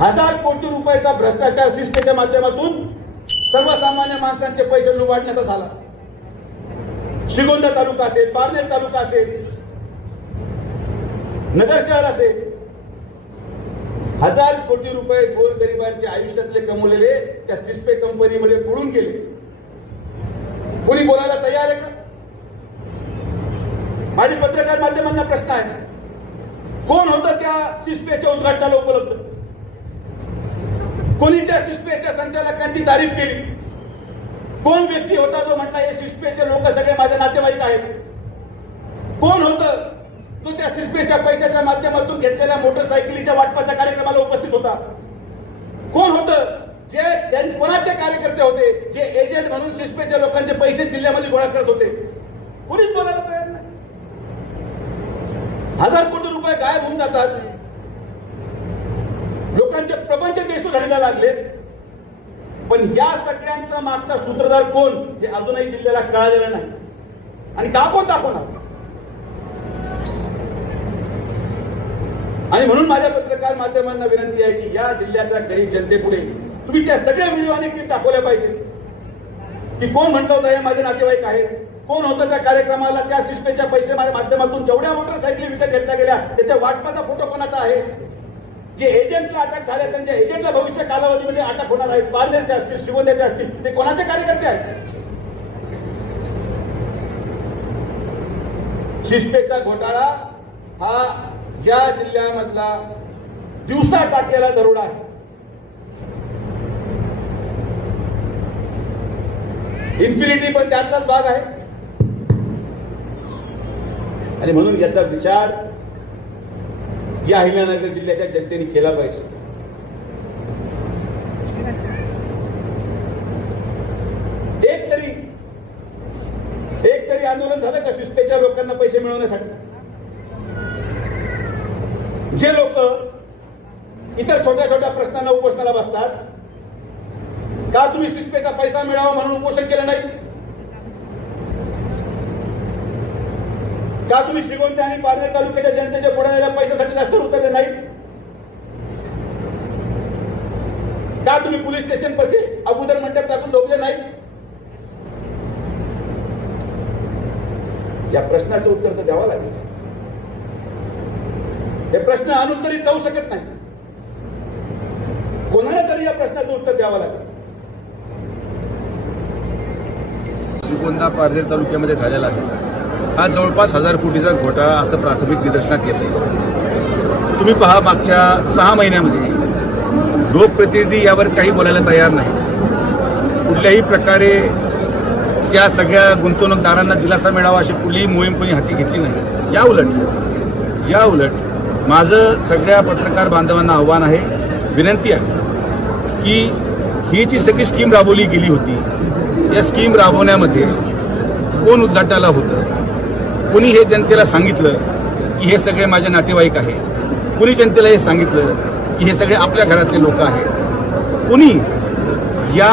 हजार कोटी रुपयाचा भ्रष्टाचार शिस्तेच्या माध्यमातून सर्वसामान्य माणसांचे पैसे लुबाडण्याचा झाला. श्रीगोंदा तालुका असेल पारनेर तालुका असेल नगर शहर असेल हजार कोटी रुपये गोरगरिबांचे आयुष्यातले कमवलेले त्या सिस्पे कंपनीमध्ये बुडून गेले. कोणी बोलायला तयार आहे का? माझे पत्रकार माध्यमांना प्रश्न आहे. कोण होतं त्या सिस्पेच्या उद्घाटनाला उपलब्ध? कोणी त्या शिष्पेच्या संचालकांची तारीफ केली? कोण व्यक्ती होता जो म्हटला हे शिष्पेचे लोक सगळे माझे नातेवाईक आहेत. कोण होतं तो त्या शिष्पेच्या पैशाच्या माध्यमातून घेतलेल्या मोटरसायकलीच्या वाटपाच्या कार्यक्रमाला उपस्थित होता? कोण होतं जे कोणाचे कार्यकर्ते होते जे एजंट म्हणून शिष्पेच्या लोकांचे पैसे जिल्ह्यामध्ये गोळा करत होते? कोणीच बोलायला तयार नाही. हजार कोटी रुपये गायब होऊन जातात. प्रपंच प्रपंच देश घडायला लागले. पण या सगळ्यांचा मागचा सूत्रधार कोण हे अजूनही जिल्ह्याला कळालेलं नाही. आणि दाखवून दाखवणार आणि म्हणून माझ्या पत्रकार माध्यमांना विनंती आहे की या जिल्ह्याच्या गरीब जनतेपुढे तुम्ही त्या सगळ्या व्हिडिओ आणि क्लिप दाखवल्या पाहिजे की कोण म्हटलं होतं हे माझे नातेवाईक आहेत. कोण होतं त्या कार्यक्रमाला त्या सिस्पेच्या पैसे माध्यमातून जेवढ्या मोटरसायकली विकत घेतल्या गेल्या त्याच्या वाटपाचा फोटो कोणाचा आहे? जे एजंटला अटक झाले त्यांच्या एजंटला भविष्य कालावधीमध्ये अटक होणार आहेत पारनेरचे असतील श्रीगोंद्याचे असतील ते कोणाचे कार्यकर्ते आहेत? शिस्पेचा घोटाळा हा या जिल्ह्यामधला दिवसा टाकलेला दरोडा आहे. इन्फिनिटी पण त्यातलाच भाग आहे. आणि म्हणून याचा विचार या अहिल्यानगर जिल्ह्याच्या जनतेने केला पाहिजे. एक तरी एक तरी आंदोलन झालं का शिस्पेच्या लोकांना पैसे मिळवण्यासाठी? जे लोक इतर छोट्या छोट्या प्रश्नांना उपोषणाला बसतात का तुम्ही शिस्पेचा पैसा मिळावा म्हणून उपोषण केलं नाही? का तुम्ही श्रीगोंदा आणि पारनेर तालुक्याच्या जनतेच्या बुडालेल्या पैशासाठी जास्त उतरले नाही का तुम्ही पोलीस स्टेशन पशी अगोदर मंडप टाकून झोपले नाही या प्रश्नाचं उत्तर तर द्यावं लागेल. हे प्रश्न अनुत्तरित जाऊ शकत नाही. कोणाला तरी या प्रश्नाचं उत्तर द्यावं लागेल? श्रीगोंदा पारनेर तालुक्यामध्ये झालेला आहे. हा जवळपास हजार कोटीचा घोटाळा असं प्राथमिक निदर्शनात येत आहे तुम्ही पहा मागच्या सहा महिन्यामध्ये लोकप्रतिनिधी यावर काही बोलायला तयार नाही. कुठल्याही प्रकारे त्या सगळ्या गुंतवणूकदारांना दिलासा मिळावा अशी कुठलीही मोहीम कोणी हाती घेतली नाही. या उलट या उलट माझं सगळ्या पत्रकार बांधवांना आव्हान आहे विनंती आहे की ही जी सगळी स्कीम राबवली गेली होती या स्कीम राबवण्यामध्ये कोण उद्घाटनाला होतं? कोणी हे जनतेला सांगितलं की हे सगळे माझे नातेवाईक आहे? कुणी जनतेला हे सांगितलं की हे सगळे आपल्या घरातले लोक आहेत? कुणी या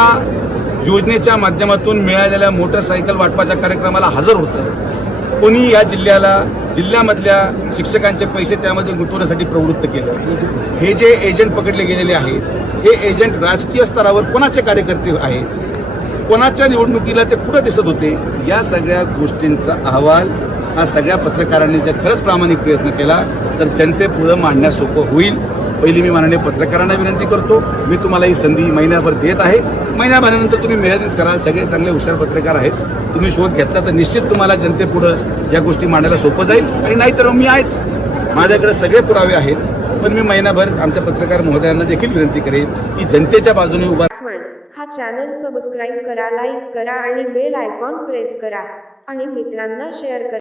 योजनेच्या माध्यमातून मिळालेल्या मोटरसायकल वाटपाच्या कार्यक्रमाला हजर होतं? कोणी या जिल्ह्याला जिल्ह्यामधल्या शिक्षकांचे पैसे त्यामध्ये गुंतवण्यासाठी प्रवृत्त केलं? हे जे एजंट पकडले गेलेले आहेत हे एजंट राजकीय स्तरावर कोणाचे कार्यकर्ते आहेत? कोणाच्या निवडणुकीला ते कुठं दिसत होते? या सगळ्या गोष्टींचा अहवाल हा सगळ्या पत्रकारांनी जर खरंच प्रामाणिक प्रयत्न केला तर जनतेपुढं मांडण्यास सोपं होईल. पहिली मी माननीय पत्रकारांना विनंती करतो. मी तुम्हाला ही संधी महिन्याभर देत आहे. महिन्याभरानंतर तुम्ही मेहनत कराल. सगळे चांगले हुशार पत्रकार आहेत. तुम्ही शोध घेतला तर निश्चित तुम्हाला जनतेपुढं या गोष्टी मांडायला सोपं जाईल. आणि नाहीतर मी आहेच. माझ्याकडे सगळे पुरावे आहेत. पण मी महिनाभर आमच्या पत्रकार महोदयांना देखील विनंती करेन की जनतेच्या बाजूने उभा हा चॅनल सबस्क्राईब करा लाईक करा आणि बेल आयकॉन प्रेस करा. आणि मित्रांना शेअर करा.